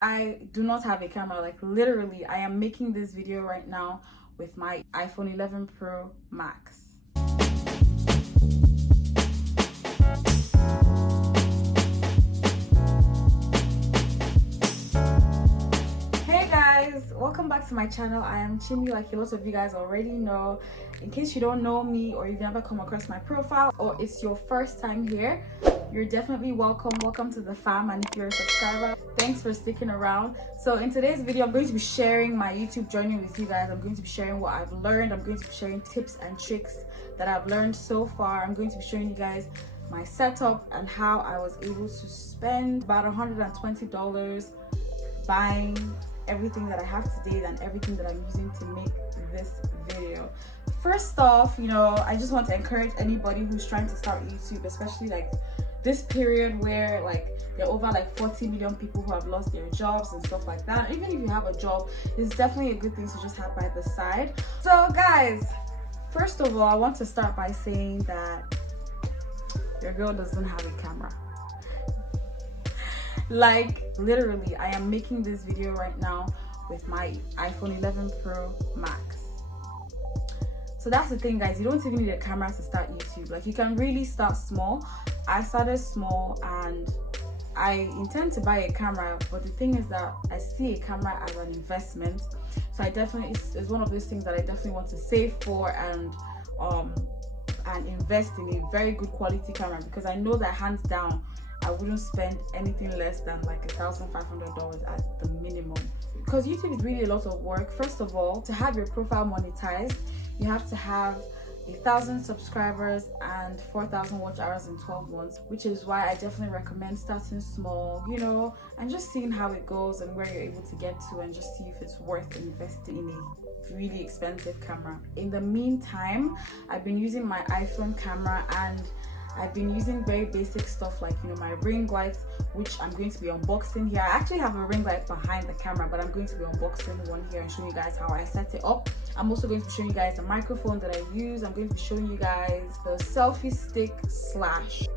I do not have a camera. Like literally, I am making this video right now with my iPhone 11 Pro Max. Hey guys, welcome back to my channel. I am Chimmy, like a lot of you guys already know. In case you don't know me or you've never come across my profile or it's your first time here, you're definitely welcome. Welcome to the fam, and if you're a subscriber, thanks for sticking around. So in today's video, I'm going to be sharing my YouTube journey with you guys. I'm going to be sharing what I've learned. I'm going to be sharing tips and tricks that I've learned so far. I'm going to be showing you guys my setup and how I was able to spend about $120 buying everything that I have today and everything that I'm using to make this video. First off, I just want to encourage anybody who's trying to start YouTube, especially like this period where like there are over like 40 million people who have lost their jobs and stuff like that. Even if you have a job, it's definitely a good thing to just have by the side. So guys, first of all, I want to start by saying that your girl doesn't have a camera. Like literally, I am making this video right now with my iPhone 11 Pro Max. So that's the thing, guys, you don't even need a camera to start YouTube. Like you can really start small. I started small and I intend to buy a camera, but the thing is that I see a camera as an investment. So I definitely, it's one of those things that I definitely want to save for and invest in a very good quality camera, because I know that hands down I wouldn't spend anything less than like $1,500 at the minimum, because YouTube is really a lot of work. First of all, to have your profile monetized, you have to have 1,000 subscribers and 4,000 watch hours in 12 months, which is why I definitely recommend starting small, and just seeing how it goes and where you're able to get to, and just see if it's worth investing in a really expensive camera. In the meantime, I've been using my iPhone camera and I've been using very basic stuff like my ring lights, which I'm going to be unboxing here. I actually have a ring light behind the camera, but I'm going to be unboxing one here and showing you guys how I set it up. I'm also going to be showing you guys the microphone that I use. I'm going to be showing you guys the selfie stick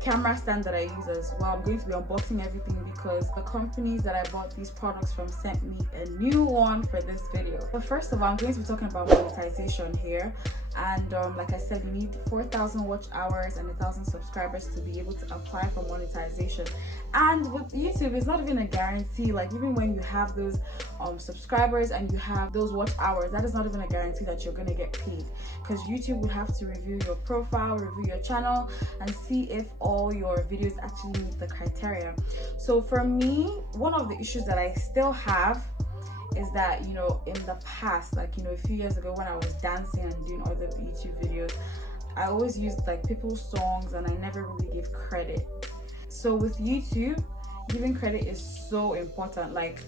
/ camera stand that I use as well. I'm going to be unboxing everything because the companies that I bought these products from sent me a new one for this video. But first of all, I'm going to be talking about monetization here. And like I said, you need 4,000 watch hours and 1,000 subscribers to be able to apply for monetization. And with YouTube, it's not even a guarantee. Like even when you have those subscribers and you have those watch hours, that is not even a guarantee that you're going to get paid, because YouTube would have to review your profile, review your channel, and see if all your videos actually meet the criteria. So for me, one of the issues that I still have is that in the past, like a few years ago when I was dancing and doing other YouTube videos, I always used like people's songs and I never really gave credit. So with YouTube, giving credit is so important. Like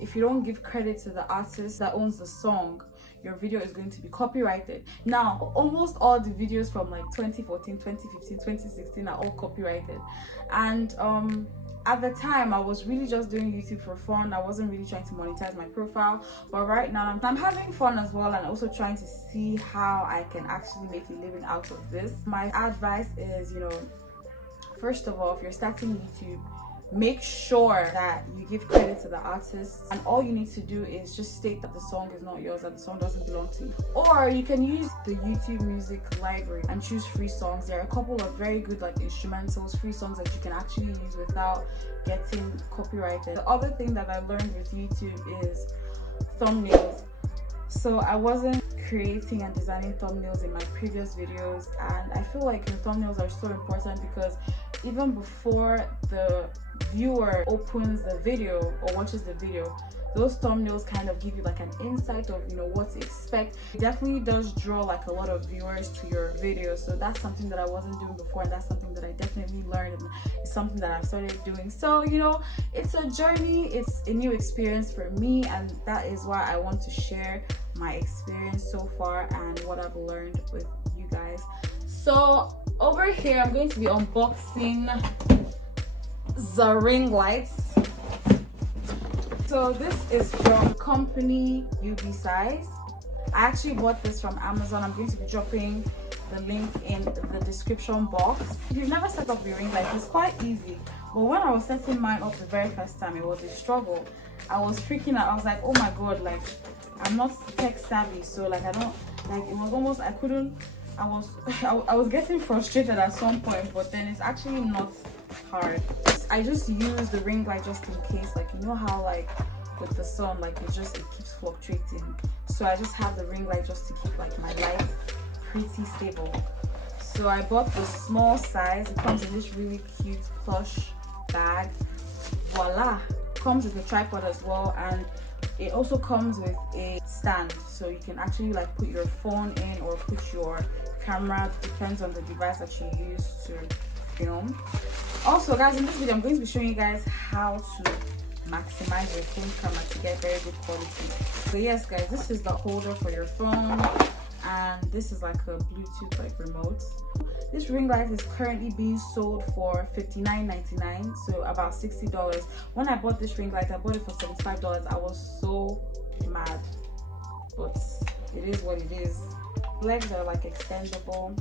if you don't give credit to the artist that owns the song, your video is going to be copyrighted. Now almost all the videos from like 2014, 2015, 2016 are all copyrighted. And at the time, I was really just doing YouTube for fun. I wasn't really trying to monetize my profile. But right now, I'm having fun as well, and also trying to see how I can actually make a living out of this. My advice is, first of all, if you're starting YouTube, make sure that you give credit to the artist, and all you need to do is just state that the song is not yours, that the song doesn't belong to you. Or you can use the YouTube music library and choose free songs. There are a couple of very good like instrumentals, free songs that you can actually use without getting copyrighted. The other thing that I learned with YouTube is thumbnails. So I wasn't creating and designing thumbnails in my previous videos, and I feel like your thumbnails are so important, because even before the viewer opens the video or watches the video, those thumbnails kind of give you like an insight of what to expect. It definitely does draw like a lot of viewers to your video. So that's something that I wasn't doing before, and that's something that I definitely learned, and it's something that I've started doing. So it's a journey, it's a new experience for me, and that is why I want to share my experience so far and what I've learned with you guys. So over here, I'm going to be unboxing the ring lights. So this is from company UB Size. I actually bought this from Amazon. I'm going to be dropping the link in the description box. If you've never set up your ring light, it's quite easy. But when I was setting mine up the very first time, it was a struggle. I was freaking out. I was like, oh my god, like I'm not tech savvy, so like I don't like, it was almost, I couldn't, I was getting frustrated at some point, but then it's actually not hard. I just use the ring light just in case, like you know how like with the sun, like it keeps fluctuating, so I just have the ring light just to keep like my light pretty stable. So I bought the small size. It comes in this really cute plush bag. Voila, comes with a tripod as well, and it also comes with a stand, so you can actually like put your phone in or put your camera, depends on the device that you use to film. Also guys, in this video I'm going to be showing you guys how to maximize your phone camera to get very good quality. So yes guys, this is the holder for your phone, and this is like a Bluetooth like remote. This ring light is currently being sold for $59.99, so about $60. When I bought this ring light, I bought it for $75. I was so mad, but it is what it is. Legs are like extendable.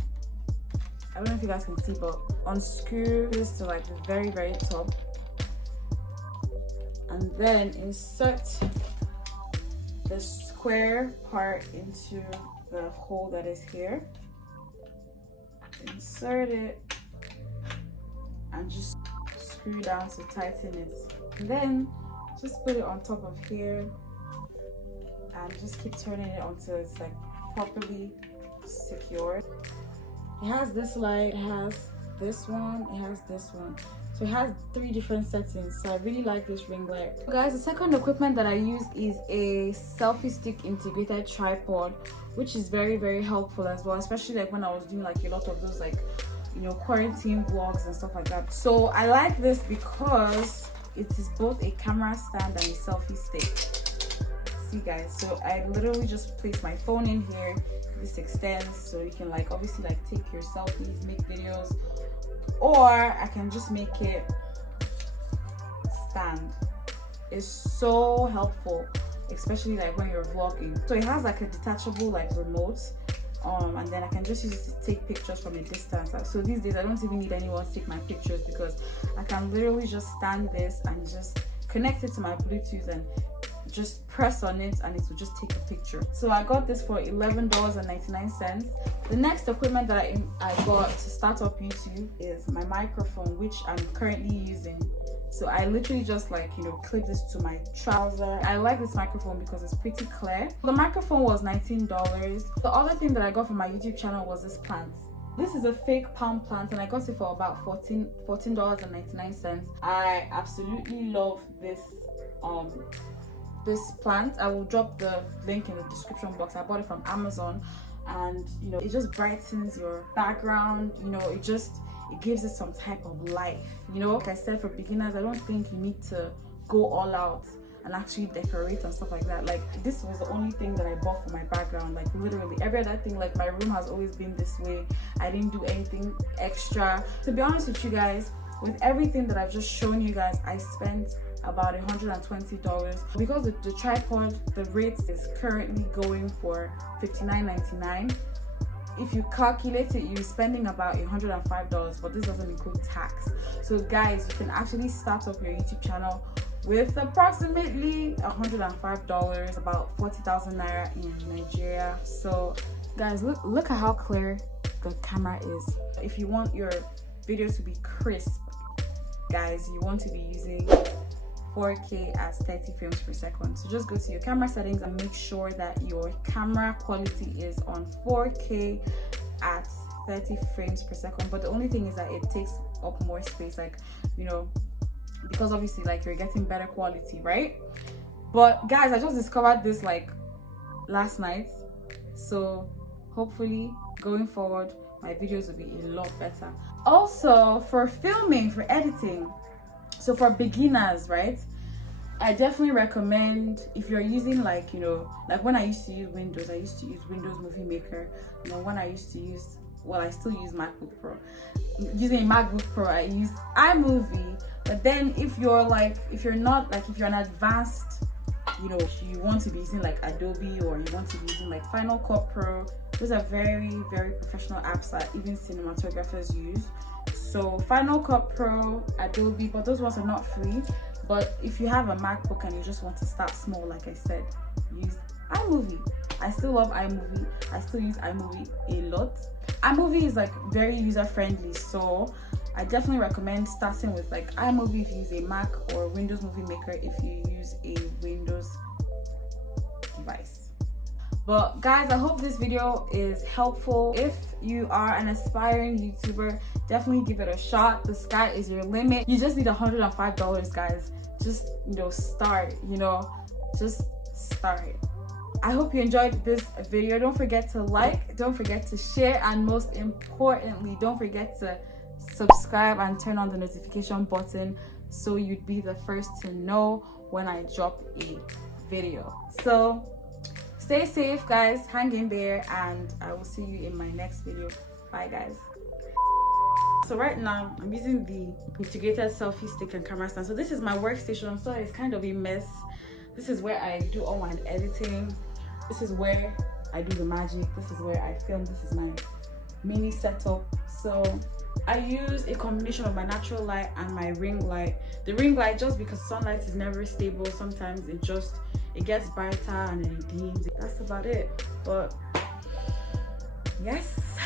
I don't know if you guys can see, but unscrew this to like the very top, and then insert the square part into the hole that is here. Insert it and just screw down to tighten it, and then just put it on top of here and just keep turning it until it's like properly secured. It has this light, it has this one, it has this one, so it has 3 different settings. So I really like this ring light. Guys, the second equipment that I use is a selfie stick integrated tripod, which is very helpful as well, especially like when I was doing like a lot of those like, you know, quarantine vlogs and stuff like that. So I like this because it is both a camera stand and a selfie stick. See guys, so I literally just place my phone in here. This extends so you can like obviously like take your selfies, make videos, or I can just make it stand. It's so helpful, especially like when you're vlogging. So it has like a detachable like remote, and then I can just use it to take pictures from a distance. So these days I don't even need anyone to take my pictures, because I can literally just stand this and just connect it to my Bluetooth and just press on it and it will just take a picture. So I got this for $11.99. The next equipment that I got to start up YouTube is my microphone, which I'm currently using. So I literally just like, you know, clip this to my trouser. I like this microphone because it's pretty clear. The microphone was $19. The other thing that I got for my YouTube channel was this plant. This is a fake palm plant and I got it for about $14.99. I absolutely love this plant. I will drop the link in the description box. I bought it from Amazon, and you know, it just brightens your background. You know, it gives it some type of life. You know, like I said, for beginners, I don't think you need to go all out and actually decorate and stuff like that. Like, this was the only thing that I bought for my background. Like literally every other thing, like my room has always been this way. I didn't do anything extra. To be honest with you guys, with everything that I've just shown you guys, I spent about $120 because the tripod, the rate is currently going for $59.99. If you calculate it, you're spending about $105, but this doesn't include tax. So guys, you can actually start up your YouTube channel with approximately $105, about 40,000 naira in Nigeria. So guys, look at how clear the camera is. If you want your videos to be crisp, guys, you want to be using 4K at 30 frames per second. So just go to your camera settings and make sure that your camera quality is on 4K at 30 frames per second. But the only thing is that it takes up more space, like, you know, because obviously like you're getting better quality, right? But guys, I just discovered this like last night, so hopefully going forward my videos will be a lot better. Also, for filming, for editing, so for beginners, right, I definitely recommend, if you're using like, you know, like when I used to use Windows, I used to use Windows Movie Maker. You know, when I used to use, well, I still use MacBook Pro. Using MacBook Pro, I use iMovie. But then if you're like, if you're not like, if you're an advanced, you know, you want to be using like Adobe, or you want to be using like Final Cut Pro, those are very professional apps that even cinematographers use. So Final Cut Pro, Adobe, but those ones are not free. But if you have a MacBook and you just want to start small, like I said, use iMovie. I still love iMovie. I still use iMovie a lot. iMovie is like very user friendly, so I definitely recommend starting with like iMovie if you use a Mac, or Windows Movie Maker if you use a Windows device. But guys, I hope this video is helpful. If you are an aspiring YouTuber, definitely give it a shot. The sky is your limit. You just need $105, guys. Just, start, just start. I hope you enjoyed this video. Don't forget to like, don't forget to share, and most importantly, don't forget to subscribe and turn on the notification button so you'd be the first to know when I drop a video. So stay safe, guys, hang in there, and I will see you in my next video. Bye, guys. So right now I'm using the integrated selfie stick and camera stand. So this is my workstation. I'm sorry, it's kind of a mess. This is where I do all my editing. This is where I do the magic. This is where I film. This is my mini setup. So I use a combination of my natural light and my ring light. The ring light, just because sunlight is never stable, sometimes it gets brighter and then it dims. That's about it. But yes,